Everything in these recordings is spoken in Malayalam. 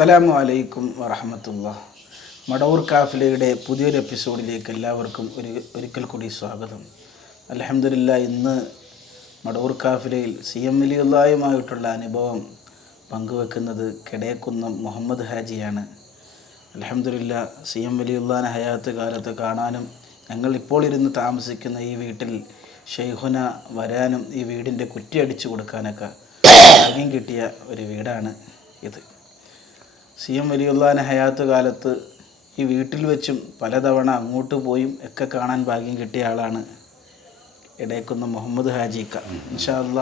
അസ്സലാമു അലൈക്കും വറഹമത്തുള്ള മടവൂർ കാഫിലയുടെ പുതിയൊരു എപ്പിസോഡിലേക്ക് എല്ലാവർക്കും ഒരു ഒരിക്കൽ കൂടി സ്വാഗതം. അലഹമില്ല ഇന്ന് മടവൂർ കാഫിലയിൽ സി എം വലിയുള്ളായുമായിട്ടുള്ള അനുഭവം പങ്കുവെക്കുന്നത് കിടയക്കുന്നം മുഹമ്മദ് ഹാജിയാണ്. അലഹമില്ല സി എം വലിയുള്ളാൻ ഹയാത്ത് കാലത്ത് കാണാനും ഞങ്ങൾ ഇപ്പോൾ ഇരുന്ന് താമസിക്കുന്ന ഈ വീട്ടിൽ ഷെയ്ഹുന വരാനും ഈ വീടിന്റെ കുറ്റി അടിച്ചു കൊടുക്കാനൊക്കെ ഭാഗ്യം കിട്ടിയ ഒരു വീടാണ് ഇത്. സി എം വലിയുള്ളാന ഹയാത്ത് കാലത്ത് ഈ വീട്ടിൽ വെച്ചും പലതവണ അങ്ങോട്ട് പോയും ഒക്കെ കാണാൻ ഭാഗ്യം കിട്ടിയ ആളാണ് ഇടയക്കുന്ന മുഹമ്മദ് ഹാജിക്ക ഇൻഷാല്ല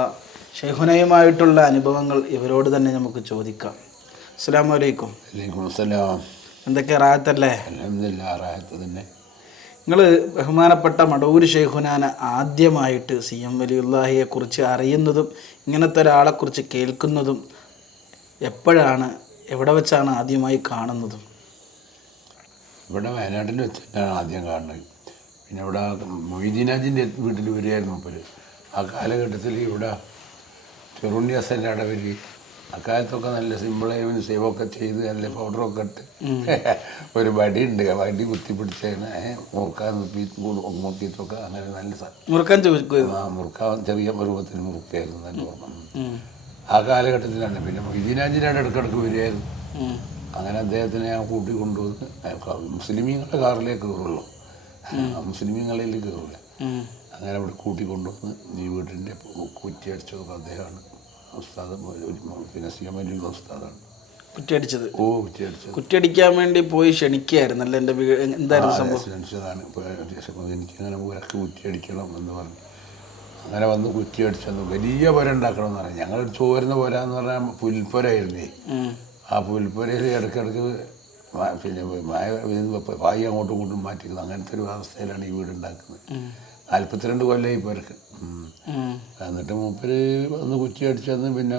ഷെഹുനയുമായിട്ടുള്ള അനുഭവങ്ങൾ ഇവരോട് തന്നെ നമുക്ക് ചോദിക്കാം. അസ്സാം വലൈക്കും വലൈക്കും അസ്സലാം എന്തൊക്കെ റാഹത്തല്ലേ? അലഹമില്ല റാഹത്ത് തന്നെ. നിങ്ങൾ ബഹുമാനപ്പെട്ട മടവൂർ ഷെയ്ഖുനാന ആദ്യമായിട്ട് സി എം വലിയുള്ളാഹിയെ കുറിച്ച് അറിയുന്നതും ഇങ്ങനത്തെ ഒരാളെക്കുറിച്ച് കേൾക്കുന്നതും എപ്പോഴാണ് എവിടെ വെച്ചാണ് ആദ്യമായി കാണുന്നത്? ഇവിടെ വയനാട്ടിൽ വെച്ചിട്ടാണ് ആദ്യം കാണുന്നത്. പിന്നെ ഇവിടെ മൊയ്തീനാജിന്റെ വീട്ടിൽ വരികയായിരുന്നു അപ്പോൾ ആ കാലഘട്ടത്തിൽ ഇവിടെ ചെറുണ്ണി ഹസന്റെ അടവിൽ അക്കാലത്തൊക്കെ നല്ല സിമ്പിളായും സേവൊക്കെ ചെയ്ത് നല്ല പൗഡറൊക്കെ ഇട്ട് ഒരു വടി ഉണ്ട്. ആ വടി കുത്തിപ്പിടിച്ചതിന് മുറുക്കാൻ മുറുക്കിയിട്ടൊക്കെ അങ്ങനെ നല്ല മുറുക്കാൻ ചോദിക്കുക ആ മുറുക്കാൻ ചെറിയ പരുവത്തിന് മുറുക്കായിരുന്നു നല്ല ഓർമ്മ. ആ കാലഘട്ടത്തിലാണ്. പിന്നെ മൊയ്തീനാജിനായിട്ട് ഇടയ്ക്കിടയ്ക്ക് വരികയായിരുന്നു. അങ്ങനെ അദ്ദേഹത്തിനെ ഞാൻ കൂട്ടി കൊണ്ടുവന്ന് മുസ്ലിമീങ്ങളുടെ കാറിലേക്ക് കയറുള്ളൂ. മുസ്ലിമീങ്ങളിൽ കയറില്ല അങ്ങനെ അവിടെ കൂട്ടി കൊണ്ടുവന്ന് ഈ വീട്ടിന്റെ കുറ്റി അടിച്ചതൊക്കെ അദ്ദേഹമാണ് ഉസ്താദ് പിന്നെ സിയമലിയുള്ള ഉസ്താദാണ്. കുറ്റിയടിച്ചത്? ഓ കുറ്റിയടിച്ചത്. കുറ്റിയടിക്കാൻ വേണ്ടി പോയി ക്ഷണിക്കുകയായിരുന്നല്ലോ എന്റെ എന്തായിരുന്നു സംഭവം? ക്ഷണിച്ചതാണ്. ഇപ്പോൾ എനിക്കങ്ങനെ ഊരക്ക് കുറ്റിയടിക്കണം എന്ന് പറഞ്ഞു. അങ്ങനെ വന്ന് കുറ്റി അടിച്ചെന്ന് വലിയ പുര ഉണ്ടാക്കണം എന്ന് പറഞ്ഞു. ഞങ്ങൾ ചോരുന്ന പുര എന്ന് പറഞ്ഞാൽ പുൽപ്പുരയായിരുന്നേ. ആ പുൽപ്പുരയിൽ ഇടയ്ക്കിടയ്ക്ക് പിന്നെ മായ പായി അങ്ങോട്ടും ഇങ്ങോട്ടും മാറ്റിക്കുന്നത് അങ്ങനത്തെ ഒരു അവസ്ഥയിലാണ് ഈ വീട് ഉണ്ടാക്കുന്നത്. നാൽപ്പത്തിരണ്ട് കൊല്ലം ഈ പുരക്ക്. എന്നിട്ട് മൂപ്പര് വന്ന് കുറ്റി അടിച്ചെന്ന് പിന്നെ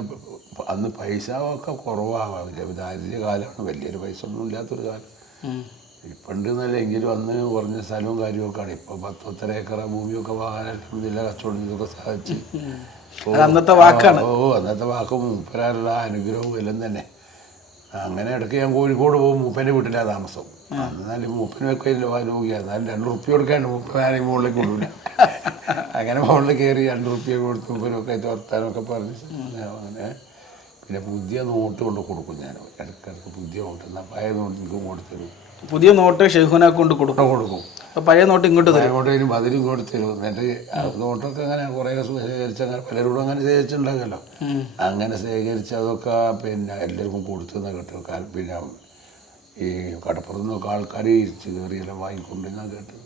അന്ന് പൈസ ഒക്കെ കുറവാണ് ദാരിദ്ര്യ കാലമാണ് വലിയൊരു പൈസ ഒന്നും ഇല്ലാത്തൊരു കാലം. ഉം. ഇപ്പണ്ട് എന്നല്ല എങ്കിലും അന്ന് കുറഞ്ഞ സ്ഥലവും കാര്യമൊക്കെയാണ് ഇപ്പോൾ പത്ത് പത്തര ഏക്കറ ഭൂമിയൊക്കെ വാങ്ങാൻ ഇതില്ല കച്ചവടം ഇതൊക്കെ സാധിച്ച് അന്നത്തെ വാക്കാണ്. ഓ അന്നത്തെ വാക്കും മൂപ്പരാനുള്ള അനുഗ്രഹവും എല്ലാം തന്നെ. അങ്ങനെ ഇടയ്ക്ക് ഞാൻ കോഴിക്കോട് പോകും മൂപ്പന്റെ വീട്ടിലാണ് താമസം. എന്നാലും മൂപ്പനൊക്കെ രോഗിയാണ് എന്നാലും രണ്ട് റുപ്യ കൊടുക്കാണ്ട് മൂപ്പനാരെയും മുകളിലേക്ക് കൊള്ളൂല അങ്ങനെ മുകളിൽ കയറി രണ്ട് റുപ്യ കൊടുത്ത് മൂപ്പനൊക്കെ ആയിട്ട് വർത്താനൊക്കെ പറഞ്ഞ് അങ്ങനെ പിന്നെ പുതിയ നോട്ട് കൊണ്ട് കൊടുക്കും ഞാൻ. ഇടയ്ക്കിടയ്ക്ക് പുതിയ നോട്ട്. എന്നാൽ പഴയ നോട്ട് എനിക്ക് കൊടുത്തരും പുതിയ നോട്ട് ഷെയ്ഖുന കൊണ്ട് കൊടുക്കും കൊടുക്കും അപ്പൊ പഴയ നോട്ട് ഇങ്ങോട്ട് തരും അങ്ങോട്ട് അതിന് ബദലും ഇങ്ങോട്ട് തരും എന്നിട്ട് നോട്ടൊക്കെ അങ്ങനെ കുറേ ശേഖരിച്ച് അങ്ങനെ പലരോടും അങ്ങനെ ശേഖരിച്ചിട്ടുണ്ടാകുമല്ലോ. അങ്ങനെ ശേഖരിച്ച് അതൊക്കെ പിന്നെ എല്ലാവർക്കും കൊടുത്തെന്ന് കേട്ടു പിന്നെ ഈ കടപ്പുറത്ത് നിന്നൊക്കെ ആൾക്കാർ ഇരിച്ച് കയറിയെല്ലാം വാങ്ങിക്കൊണ്ടിരുന്ന കേട്ടത്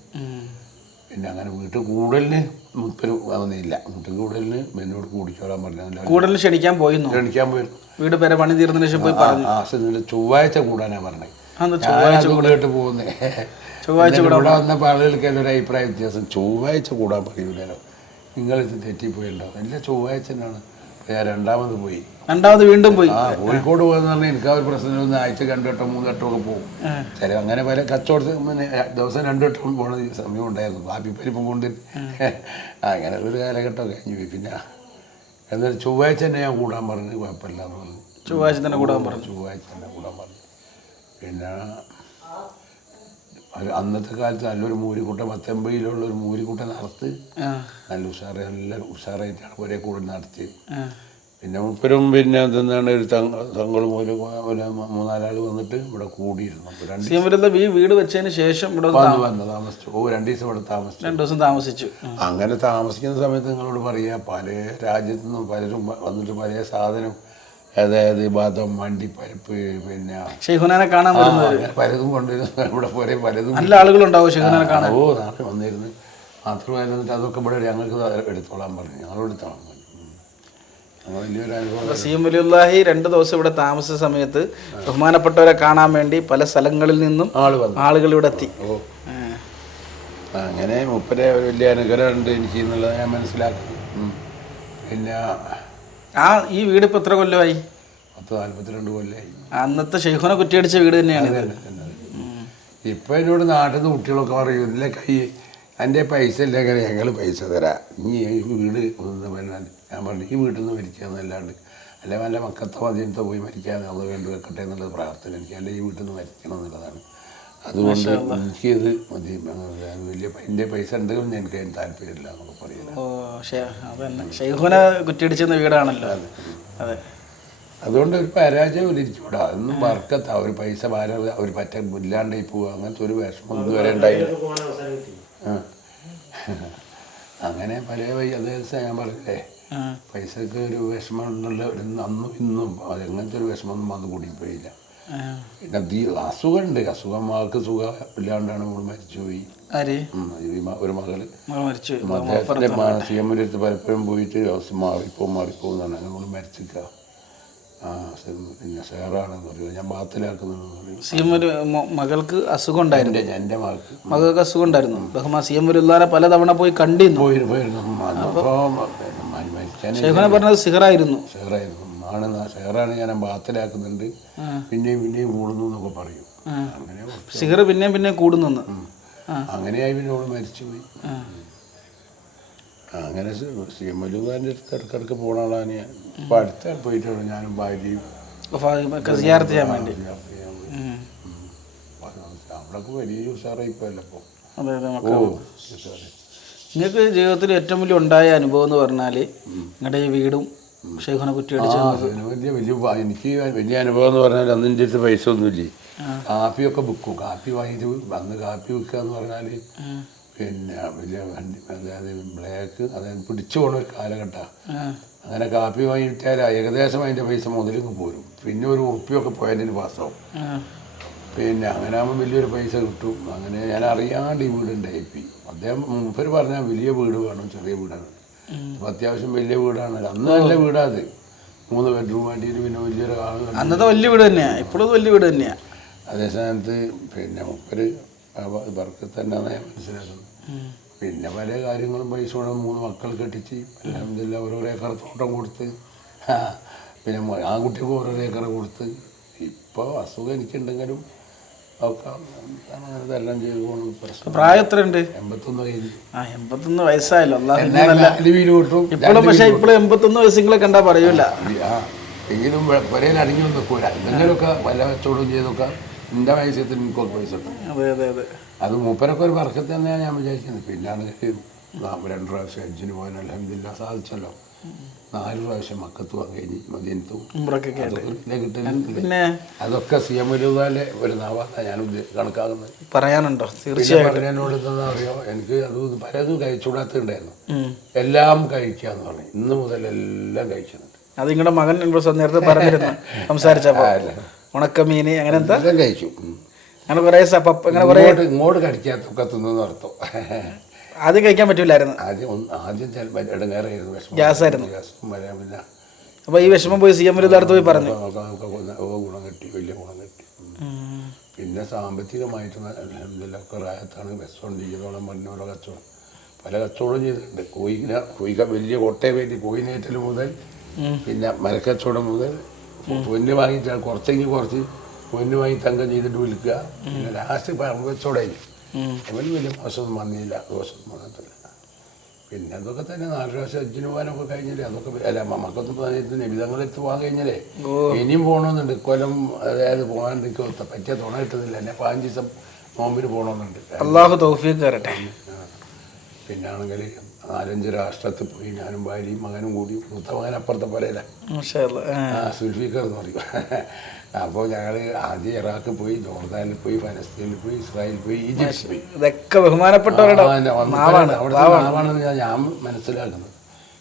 പിന്നെ അങ്ങനെ വീട്ടിൽ കൂടലിന് മുപ്പര് വന്നില്ല വീട്ടിൽ കൂടലിന് എന്നോട് കൂടിച്ചോളാൻ പറഞ്ഞു കൂടുതൽ ക്ഷണിക്കാൻ പോയിരുന്നു ക്ഷണിക്കാൻ പോയിരുന്നു വീട് പേരെ പണി തീർന്നതിന് ശേഷം പോയി ആ ചൊവ്വാഴ്ച കൂടാനാ പറഞ്ഞത് കേട്ട് പോകുന്നേ. ചൊവ്വാഴ്ച കൂടെ വന്നപ്പോൾ ആളുകൾക്ക് ഒരു അഭിപ്രായ വ്യത്യാസം. ചൊവ്വാഴ്ച കൂടാൻ പറയൂലോ നിങ്ങൾ ഇത് തെറ്റിപ്പോയിണ്ടാവും എല്ലാ ചൊവ്വാഴ്ച തന്നെയാണ്. ഞാൻ രണ്ടാമത് പോയി. രണ്ടാമത് വീണ്ടും പോയി. ആ കോഴിക്കോട് പോകുന്ന പറഞ്ഞാൽ എനിക്ക് ആ ഒരു പ്രശ്നം ഒന്ന് ആഴ്ച രണ്ടു വട്ടം മൂന്ന് വട്ടം ഒക്കെ പോകും. ചില അങ്ങനെ പല കച്ചവടത്തിൽ പിന്നെ ദിവസം രണ്ടു വട്ടം പോണ സമയം ഉണ്ടായിരുന്നു. കാപ്പിപ്പരിപ്പും കൊണ്ട് അങ്ങനെ ഒരു കാലഘട്ടം കഴിഞ്ഞു പോയി. പിന്നെ എന്നാൽ ചൊവ്വാഴ്ച തന്നെ ഞാൻ കൂടാൻ പറഞ്ഞു. കുഴപ്പമില്ല എന്ന് പറഞ്ഞു. ചൊവ്വാഴ്ച തന്നെ കൂടാൻ പറഞ്ഞു. ചൊവ്വാഴ്ച തന്നെ കൂടാൻ പറഞ്ഞു. പിന്നെ ഒരു അന്നത്തെ കാലത്ത് നല്ലൊരു മൂരിക്കുട്ട പത്തൊമ്പതിലുള്ള ഒരു മൂരിക്കുട്ട നടത്ത്. നല്ല ഉഷാറ് നല്ല ഉഷാറായിട്ടാണ് ഒരേ കൂടെ നടത്തി പിന്നെ മുപ്പരും പിന്നെ എന്താണ് ഒരു തങ്ങ തങ്ങളും ഒരു മൂന്നാലാൾ വന്നിട്ട് ഇവിടെ കൂടിയിരുന്നു. ഈ വീട് വെച്ചതിന് ശേഷം ഇവിടെ വന്ന് താമസിച്ചു. ഓ രണ്ട് ദിവസം ഇവിടെ താമസിച്ചു. രണ്ടു ദിവസം താമസിച്ചു. അങ്ങനെ താമസിക്കുന്ന സമയത്ത് നിങ്ങളോട് പറയാ പല രാജ്യത്തു നിന്നും പലരും വന്നിട്ട് പല സാധനം അതായത് ബാദം വണ്ടി പരിപ്പ് പിന്നെ ഷെയ്ഖുനാനെ കാണാൻ പലതും കൊണ്ടുവരുന്നു. ഇവിടെ പോരെ പലതും നല്ല ആളുകളുണ്ടാവും ഷെയ്ഖുനാനെ കാണാൻ. ഓ നാട്ടിൽ വന്നിരുന്നു. മാത്രമല്ല എന്നിട്ട് അതൊക്കെ ഇവിടെ ഞങ്ങൾക്ക് എടുത്തോളാൻ പറഞ്ഞു. ഞങ്ങളോട് എടുത്തോളാൻ പറഞ്ഞു. സി വലിയുല്ലാഹി രണ്ട് ദിവസം ഇവിടെ താമസ സമയത്ത് ബഹുമാനപ്പെട്ടവരെ കാണാൻ വേണ്ടി പല സ്ഥലങ്ങളിൽ നിന്നും ആളുകൾ ഇവിടെ എത്തി. അങ്ങനെ മുപ്പരെ വലിയ അനുഗ്രഹം ഉണ്ട് എനിക്ക് എന്നുള്ളത് ഞാൻ മനസ്സിലാക്കി. പിന്നെ ആ ഈ വീട് ഇപ്പൊ എത്ര കൊല്ലമായി? പത്ത് നാൽപ്പത്തിരണ്ട് കൊല്ലമായി അന്നത്തെ ഷെയ്ഖുനെ കുറ്റിയടിച്ച വീട് തന്നെയാണ് ഇത്. ഇപ്പം എന്നോട് നാട്ടിൽ നിന്ന് കുട്ടികളൊക്കെ പറയും ഇതിലെ കൈ എന്റെ പൈസ ഇല്ലെങ്കിൽ ഞങ്ങൾ പൈസ തരാം. നീ ഈ വീട് ഞാൻ പറഞ്ഞു ഈ വീട്ടിൽ നിന്ന് മരിക്കാന്നല്ലാണ്ട് അല്ലെ വല്ല മക്കത്തോ അതിനത്തോ പോയി മരിക്കാൻ അത് വേണ്ടി വെക്കട്ടെ എന്നുള്ളത് പ്രാർത്ഥന എനിക്ക്. അല്ലെ ഈ വീട്ടിൽ നിന്ന് മരിക്കണം എന്നുള്ളതാണ്. അതുകൊണ്ട് എനിക്കിത് മതി. അത് വലിയ എന്റെ പൈസ ഉണ്ടെങ്കിലും എനിക്ക് അതിന് താല്പര്യമില്ല എന്നൊക്കെ പറയുന്നത് ഓ അതന്നെ. ഷെയ്ഖുനെ വീടാണല്ലോ. അതെ. അതുകൊണ്ട് ഒരു പരാജയം ഇരിച്ചുകൂടാ അതൊന്നും വർക്കത്ത അവർ പൈസ ഭാരം അവർ പറ്റ ഇല്ലാണ്ടായി പോവുക അങ്ങനത്തെ ഒരു വിഷമം ഇതുവരെ ഉണ്ടായില്ല. അങ്ങനെ പല അതേ ഞാൻ പറഞ്ഞില്ലേ പൈസക്ക് ഒരു വിഷമം എന്നുള്ള ഒരു അന്നും ഇന്നും അങ്ങനത്തെ ഒരു വിഷമമൊന്നും വന്ന് കൂടിപ്പോയില്ല. പിന്നെ ദീ അസുഖമുണ്ട്. അസുഖം മകൾക്ക് സുഖം ഇല്ലാണ്ടാണ് നമ്മൾ മരിച്ചുപോയി ഒരു മകൾ. അദ്ദേഹത്തിന്റെ എമ്മിന്റെ പലപ്പോഴും പോയിട്ട് മാറിപ്പോ മാറിപ്പോ എന്നാണ്. നമ്മൾ മരിച്ചിക്ക. പിന്നെ സേറാണെന്ന് പറയുന്നത് ഞാൻ മ- മകൾക്ക് അസുഖം ഉണ്ടായിരുന്നു? എന്റെ മകൾക്ക്. മകൾക്ക് അസുഖം ഉണ്ടായിരുന്നു. ബഹുമാ സി എം പലതവണ പോയി കണ്ടിരുന്നു. പോയിരുന്നു പോയിരുന്നു. അപ്പോൾ പറഞ്ഞത് സിഹറായിരുന്നു. ഷെയറായിരുന്നു ആണ് ഷെയറാണ് ഞാൻ ബാത്തിലാക്കുന്നുണ്ട്. പിന്നെയും പിന്നെയും കൂടുന്നു എന്നൊക്കെ പറയും അങ്ങനെ പിന്നെയും പിന്നെ കൂടുന്നു. അങ്ങനെയായി പിന്നെ അവൾ മരിച്ചുപോയി. അങ്ങനെ സി എം മലുഖാന്റെ അടുത്ത് ഇടക്കിടക്ക് പോണ ആളാണ് ഞാൻ. ഇപ്പം അടുത്ത പോയിട്ടുള്ളൂ ഞാനും ഭാര്യയും. സിയാർത്ത് ചെയ്യാൻ വേണ്ടി. വലിയ ഉഷാറായിപ്പോയല്ലോ ഇപ്പോൾ അതെ അതെ ഓ ഉഷാറായി. നിങ്ങൾക്ക് ജീവിതത്തിൽ ഏറ്റവും വലിയ ഉണ്ടായ അനുഭവം എന്ന് പറഞ്ഞാൽ നിങ്ങളുടെ ഈ വീടും ഷെയ്ഖുനെ കുറ്റി വലിയ വലിയ എനിക്ക് വലിയ അനുഭവം എന്ന് പറഞ്ഞാൽ അന്ന് എന്റെ അടുത്ത് പൈസ ഒന്നുമില്ലേ? കാപ്പിയൊക്കെ വിൽക്കും. കാപ്പി വാങ്ങിയിട്ട് അന്ന് കാപ്പി വിൽക്കുക എന്ന് പറഞ്ഞാൽ പിന്നെ വലിയ വണ്ടി അതായത് ബ്ലാക്ക് അതായത് പിടിച്ചു പോണ ഒരു കാലഘട്ടമാണ് അങ്ങനെ കാപ്പി വാങ്ങിയിട്ടാൽ ഏകദേശം അതിന്റെ പൈസ മുതലിങ്ങ് പോരും. പിന്നെ ഒരു ഉറുപ്പിയൊക്കെ പോയതിന് പാസ്സാവും. പിന്നെ അങ്ങനെ ആകുമ്പോൾ വലിയൊരു പൈസ കിട്ടും. അങ്ങനെ ഞാൻ അറിയാണ്ട് ഈ വീടുണ്ട് ഐ പി. അദ്ദേഹം മൂപ്പര് പറഞ്ഞാൽ വലിയ വീട് വേണം ചെറിയ വീടാണ്. അത്യാവശ്യം വലിയ വീടാണ്. അന്ന് നല്ല വീടാ അത്. മൂന്ന് ബെഡ്റൂം ആയിട്ട് പിന്നെ വലിയൊരു ആൾ അന്നത്തെ വലിയ വീട് തന്നെയാണ് ഇപ്പോഴും വലിയ വീട് തന്നെയാണ് അതേ സ്ഥാനത്ത് പിന്നെ മുപ്പര് വർക്ക് തന്നെ ഞാൻ മനസ്സിലാക്കുന്നത് പിന്നെ പല കാര്യങ്ങളും പൈസ മൂന്ന് മക്കൾ കെട്ടിച്ച് അലഹമില്ല ഓരോരോ ഏക്കർ തോട്ടം കൊടുത്ത്. പിന്നെ ആ ആൺകുട്ടിക്ക് ഓരോരോ ഏക്കർ കൊടുത്ത്. ഇപ്പോൾ അസുഖം എനിക്കുണ്ടെങ്കിലും ഇതെല്ലാം ചെയ്ത് പോകണം പ്രശ്നം പ്രായം എത്രയുണ്ട്? എൺപത്തൊന്ന് ആ എൺപത്തൊന്ന് വയസ്സായല്ലോ. കിട്ടും ഇപ്പോഴും പക്ഷേ ഇപ്പോഴും എൺപത്തൊന്ന് വയസ്സുകളെ കണ്ടാ പറയൂല. എങ്കിലും പുരയിൽ അടങ്ങി നിൽക്കൂല എന്തെങ്കിലുമൊക്കെ വല്ല കച്ചവടം ചെയ്തൊക്കെ എന്റെ വയസ്സത്തിന് എനിക്കൊക്കെ പൈസ അതെ അതെ അതെ. അത് മൂപ്പരൊക്കെ ഒരു വർഷത്തെ തന്നെയാണ് ഞാൻ വിചാരിക്കുന്നത്. പിന്നാണ് രണ്ട് പ്രാവശ്യം അഞ്ചിന് പോകാൻ അലഹമില്ല സാധിച്ചല്ലോ. നാല് പ്രാവശ്യം മക്കത്ത് വാങ്ങി മദീനത്തും പിന്നെ അതൊക്കെ സി എം എഴുതാലെ ഒരു നാവാണ് ഞാൻ കണക്കാക്കുന്നത്. പറയാനുണ്ടോ? തീർച്ചയായും പറഞ്ഞതിനോട് അറിയോ? എനിക്ക് അത് പലതും കഴിച്ചുകൂടാത്തുണ്ടായിരുന്നു എല്ലാം എല്ലാം കഴിക്കാന്ന് പറഞ്ഞു. ഇന്ന് മുതൽ എല്ലാം കഴിക്കുന്നുണ്ട് അത് നിങ്ങളുടെ മകൻ നേരത്തെ പറഞ്ഞിരുന്നു. സംസാരിച്ചപ്പോ. ഉണക്കമീൻ അങ്ങനെ എന്താ? കഴിച്ചു. അങ്ങനെ കുറെ ഇങ്ങോട്ട് ഇങ്ങോട്ട് കടിക്കാത്തൊക്കെ തിന്നു അർത്ഥം ആദ്യം കഴിക്കാൻ പറ്റൂലായിരുന്നു. ആദ്യം ഒന്ന് ആദ്യം ചിലപ്പോൾ ഇടങ്ങേറായിരുന്നു വിഷമം. ഗ്യാസായിരുന്നു. ഗ്യാസും വരാൻ പിന്നെ അപ്പൊ ഈ വിഷമം പോയി സി എം അടുത്ത് പോയി പറഞ്ഞു. നമുക്ക് നമുക്ക് കൊന്ന- ഓ ഗുണം കിട്ടി വലിയ ഗുണം കിട്ടി. ഉം. പിന്നെ സാമ്പത്തികമായിട്ട് അലഹമില്ല വിഷമം റായത്താണ് കച്ചവടം ചെയ്തോളം പറഞ്ഞോളം കച്ചവടം. പല കച്ചവടം ചെയ്തിട്ടുണ്ട്. കോയിന കോയിക്ക വലിയ കൊട്ടയെ വേണ്ടി കോയിനേറ്റൽ മുതൽ പിന്നെ മരക്കച്ചവടം മുതൽ പൊന്ന് വാങ്ങിച്ചാൽ കുറച്ചെങ്കിൽ കുറച്ച് പൊന്ന് വാങ്ങി തങ്കം ചെയ്തിട്ട് വിൽക്കുക. പിന്നെ ലാസ്റ്റ് പറമ്പ് കച്ചവടമായി അവന് വലിയ മോശമൊന്നും വന്നില്ല ദോഷമൊന്നും വന്നിട്ടില്ല. പിന്നെ അതൊക്കെ തന്നെ നാല് പ്രാവശ്യം അഞ്ചിന് പോകാനൊക്കെ കഴിഞ്ഞില്ലേ? അതൊക്കെ അല്ല മക്കൊന്നും പതിനെട്ട് നിബിധങ്ങളെടുത്ത് പോകാൻ കഴിഞ്ഞില്ലേ? ഇനിയും പോകണമെന്നുണ്ട് കൊല്ലം അതായത് പോകാൻ നിൽക്കുന്ന പറ്റിയ തുണ കിട്ടുന്നില്ല. എന്നെ പതിനഞ്ച് ദിവസം നോമ്പിന് പോകണമെന്നുണ്ട് അള്ളാഹു തൗഫീഖ് തരട്ടെ. പിന്നെ ആണെങ്കിൽ നാലഞ്ച് രാഷ്ട്രത്തിൽ പോയി ഞാനും ഭാര്യയും മകനും കൂടി മൂത്ത മകൻ അപ്പുറത്തെ പോലെയല്ല. സുൽഫീഖർ എന്ന് പറയും. അപ്പോൾ ഞങ്ങൾ ആദ്യം ഇറാഖ് പോയി ജോർദാനിൽ പോയി ഫലസ്തീനിൽ പോയി ഇസ്രായേലിൽ പോയി ഈജിപ്തിൽ പോയി. ഇതൊക്കെ ബഹുമാനപ്പെട്ടവരുടെ അവിടെ ഞാൻ മനസ്സിലാക്കുന്നത്.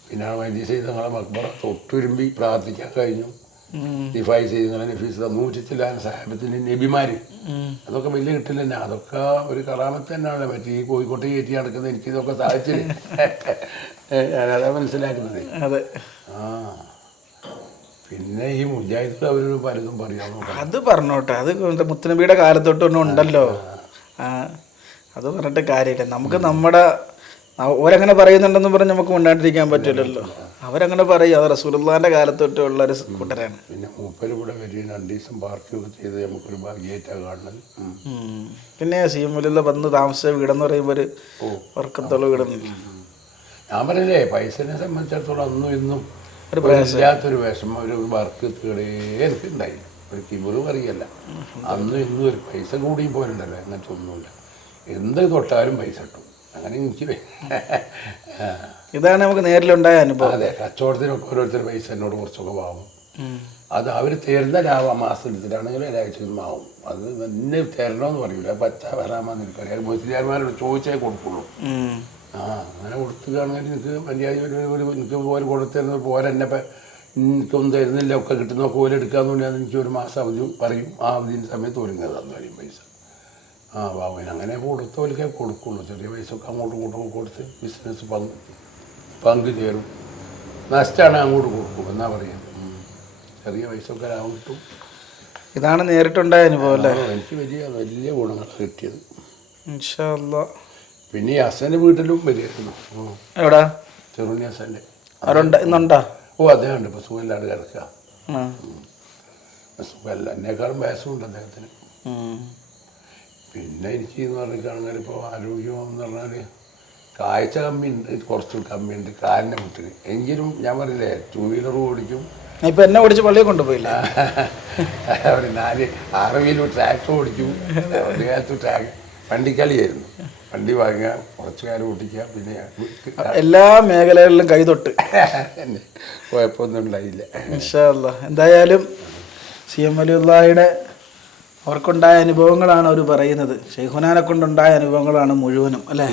പിന്നെ വൈദ്യ ചെയ്ത് ഞങ്ങളെ മക്ബറ തൊട്ടുരുമ്പി പ്രാർത്ഥിക്കാൻ കഴിഞ്ഞു. ഡിഫൈ ചെയ്ത് ഞങ്ങളെ നഫീസ് നൂറ്റത്തിലാണ് സാഹിബത്തിന്റെ നബിമാര്. അതൊക്കെ വലിയ കിട്ടില്ല തന്നെ. അതൊക്കെ ഒരു കറാമത്ത് തന്നെയാണ് മറ്റേ ഈ കോഴിക്കോട്ടേ കയറ്റി നടക്കുന്നത് എനിക്കിതൊക്കെ സാധിച്ചില്ല ഞാനതാണ് ഞാനതാ മനസ്സിലാക്കുന്നത്. അതെ. പിന്നെ ഈ മുജാഹിദ് അവരോട് പലതും പറയാമോ അത് പറഞ്ഞോട്ടെ. അത് മുത്തനബിയുടെ കാലത്തോട്ട് കാലത്തൊട്ട് ഒന്നും ഉണ്ടല്ലോ. ആ അത് പറഞ്ഞിട്ട് കാര്യമില്ല. നമുക്ക് നമ്മുടെ ഓരങ്ങനെ പറയുന്നുണ്ടെന്ന് പറഞ്ഞ് നമുക്ക് മുണ്ടാണ്ടിരിക്കാൻ പറ്റില്ലല്ലോ. അവരങ്ങനെ പറയും. അത് റസൂലുള്ളാന്റെ കാലത്തൊട്ടുള്ള ഒരു കൂട്ടരാണ്. പിന്നെ മൂപ്പര് ഇവിടെ വലിയ രണ്ട് ദിവസം പാർക്ക് ചെയ്ത് നമുക്കൊരു ഭാഗ്യമായിട്ടാണ് കാണുന്നത്. പിന്നെ സി എം വന്ന് താമസിച്ച വീടെന്ന് പറയുമ്പോൾ ഒരു വർക്കത്തുള്ള വീടൊന്നും ഞാൻ പറഞ്ഞില്ലേ പൈസനെ സംബന്ധിച്ചിടത്തോളം അന്നും ഇന്നും ഇല്ലാത്തൊരു വിഷമം ഒരു വർക്ക് കേടേ എനിക്ക് ഉണ്ടായില്ല ഒരു കിബറും അറിയല്ല അന്നും ഇന്നും ഒരു പൈസ കൂടിയും പോലുണ്ടല്ലോ അങ്ങനത്തെ ഒന്നുമില്ല. എന്ത് തൊട്ടാലും പൈസ കിട്ടും. അങ്ങനെ എനിക്ക് ഇതാണ് നമുക്ക് നേരിലുണ്ടായ അനുഭവം. അതെ കച്ചവടത്തിനൊക്കെ ഓരോരുത്തർ പൈസ എന്നോട് കുറച്ചൊക്കെ വാങ്ങും. അത് അവർ തരുന്ന ലാഭം മാസത്തിലാണെങ്കിൽ ഒരാഴ്ച ആവും. അത് എന്നെ തരണമെന്ന് പറയൂല. പച്ച വരാമെന്ന് എനിക്കറിയാം മുസ്ലിയാർമാരോട് ചോദിച്ചേ കൊടുക്കുള്ളൂ. ആ അങ്ങനെ കൊടുത്തുകയാണെങ്കിൽ എനിക്ക് മര്യാദ ഒരു ഒരു എനിക്ക് പോലെ കൊടുത്തിരുന്ന പോലെ എന്നെ ഇപ്പം എനിക്കൊന്നും തരുന്നില്ല. ഒക്കെ കിട്ടുന്ന പോലെ എടുക്കാന്ന് പറഞ്ഞാൽ എനിക്ക് ഒരു മാസം അവധി പറയും. ആ അവധിന്റെ സമയത്ത് ഒരുങ്ങുന്നതാന്ന് തന്നു കഴിയും പൈസ. ആ ബാബുവിന് അങ്ങനെ കൊടുത്തോലിക്കേ കൊടുക്കുള്ളൂ. ചെറിയ പൈസ ഒക്കെ അങ്ങോട്ടും ഇങ്ങോട്ടും കൊടുത്ത് ബിസിനസ് പങ്ക് പങ്ക് ചേരും. നഷ്ടമാണ് അങ്ങോട്ട് കൊടുക്കും. എന്നാ പറയുന്നത് ചെറിയ പൈസ ഒക്കെ ലാഭം കിട്ടും. ഇതാണ് നേരിട്ടുണ്ടായ അനുഭവം അല്ലേ? എനിക്ക് വലിയ വലിയ ഗുണങ്ങളാണ് കിട്ടിയത്. ഇൻഷാ അല്ലാ. പിന്നെ ഈ വീട്ടിലും വരികയായിരുന്നു എവിടെ? ചെറുണ്ണി ഹസന്റെ അവരുണ്ട് ഇന്നുണ്ടോ ഓ അദ്ദേഹം ഉണ്ട് ഇപ്പോൾ സുഖമില്ലാണ്ട് കിടക്കുക. സുഖമല്ല എന്നെക്കാളും വയസ്സുണ്ട് അദ്ദേഹത്തിന്. പിന്നെ എനിക്ക് എന്ന് പറഞ്ഞിട്ടാണെങ്കിൽ ഇപ്പോൾ ആരോഗ്യം എന്ന് പറഞ്ഞാൽ കാഴ്ച കമ്മിയുണ്ട് കുറച്ച് കമ്മിയുണ്ട് കാലിന്റെ മുട്ടിന്. എങ്കിലും ഞാൻ പറയില്ലേ ടൂ വീലർ ഓടിക്കും. ഇപ്പൊ എന്നെ ഓടിച്ച് പള്ളിയിൽ കൊണ്ടുപോയില്ല? നാല് ആറ് വീലർ ട്രാക്ടർ ഓടിക്കും. ട്രാക്ക് വണ്ടിക്കളിയായിരുന്നു. വണ്ടി വാങ്ങുക കുറച്ച് കാലം ഓടിക്കുക പിന്നെ എല്ലാ മേഖലകളിലും കൈതൊട്ട് തൊട്ട്. കുഴപ്പമൊന്നും ഉണ്ടായില്ല. ഇൻഷാ അല്ലാ. എന്തായാലും സി എം അലിയുള്ളായുടെ അവർക്കുണ്ടായ അനുഭവങ്ങളാണ് അവർ പറയുന്നത്. ഷെയ്ഖുനാനെ കൊണ്ടുണ്ടായ അനുഭവങ്ങളാണ് മുഴുവനും അല്ലേ?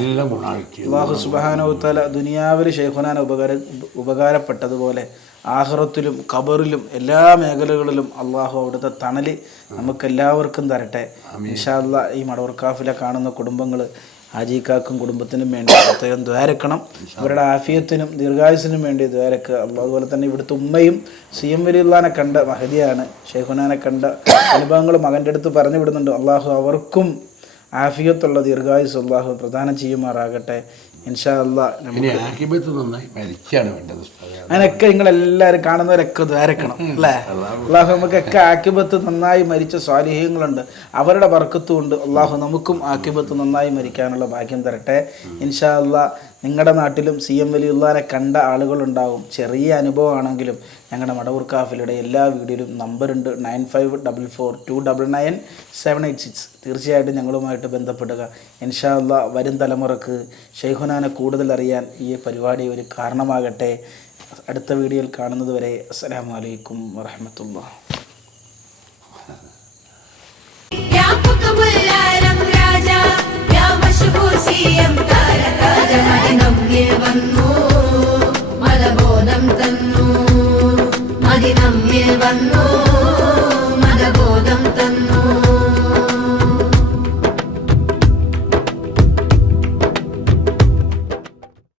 അള്ളാഹു സുബാനോത്തല ദുനിയാവിൽ ഷെയ്ഖുനാൻ ഉപകാര ഉപകാരപ്പെട്ടതുപോലെ ആഹ്റത്തിലും ഖബറിലും എല്ലാ മേഖലകളിലും അള്ളാഹു അവിടുത്തെ തണൽ നമുക്കെല്ലാവർക്കും തരട്ടെ. ഇൻഷാല്ല ഈ മടവർക്കാഫിലെ കാണുന്ന കുടുംബങ്ങൾ ഹാജിക്കാക്കും കുടുംബത്തിനും വേണ്ടി പ്രത്യേകം ദ്വാരക്കണം. അവരുടെ ആഫിയത്തിനും ദീർഘായുസിനും വേണ്ടി ദ്വാരക്കുക. അതുപോലെ തന്നെ ഇവിടുത്തെ ഉമ്മയും സി എം വലിയുള്ളാനെ കണ്ട മഹതിയാണ്. ഷെയ്ഖുനാനെ കണ്ട അനുഭവങ്ങൾ മകന്റെ അടുത്ത് പറഞ്ഞു വിടുന്നുണ്ട്. അള്ളാഹു അവർക്കും ആഫിയത്തുള്ള ദീർഘായുസ് അള്ളാഹു പ്രദാനം ചെയ്യുമാറാകട്ടെ. വേണ്ടത് നിങ്ങൾ എല്ലാവരും കാണുന്നവരൊക്കെ ദ്വാരക്കണം അല്ലേ? അള്ളാഹു നമുക്കൊക്കെ ആക്കിബത്ത് നന്നായി മരിച്ച സ്വാലിഹ്യങ്ങളുണ്ട് അവരുടെ വർക്കത്തും ഉണ്ട്. അള്ളാഹു നമുക്കും ആക്കിബത്ത് നന്നായി മരിക്കാനുള്ള ഭാഗ്യം തരട്ടെ. ഇൻഷാ അല്ലാ നിങ്ങളുടെ നാട്ടിലും സി എം വലിയുള്ളാരെ കണ്ട ആളുകളുണ്ടാവും ചെറിയ അനുഭവമാണെങ്കിലും ഞങ്ങളുടെ മടവൂർ കാഫിലയുടെ എല്ലാ വീഡിയോയിലും നമ്പറുണ്ട് nine five double four two double nine seven eight six തീർച്ചയായിട്ടും ഞങ്ങളുമായിട്ട് ബന്ധപ്പെടുക ഇൻഷാ അല്ലാ വരും തലമുറക്ക് ഷെയ്ഖുനാനെ കൂടുതൽ അറിയാൻ ഈ പരിപാടി ഒരു കാരണമാകട്ടെ അടുത്ത വീഡിയോയിൽ കാണുന്നത് വരെ അസ്സലാമു അലൈക്കും വറഹമത്തുള്ള يا قطب العالم راجا يا مشهور سيم تارك രാജമണി നമ്മെ വന്നു. മലബോധം തന്നു. മതി നമ്മെ വന്നു.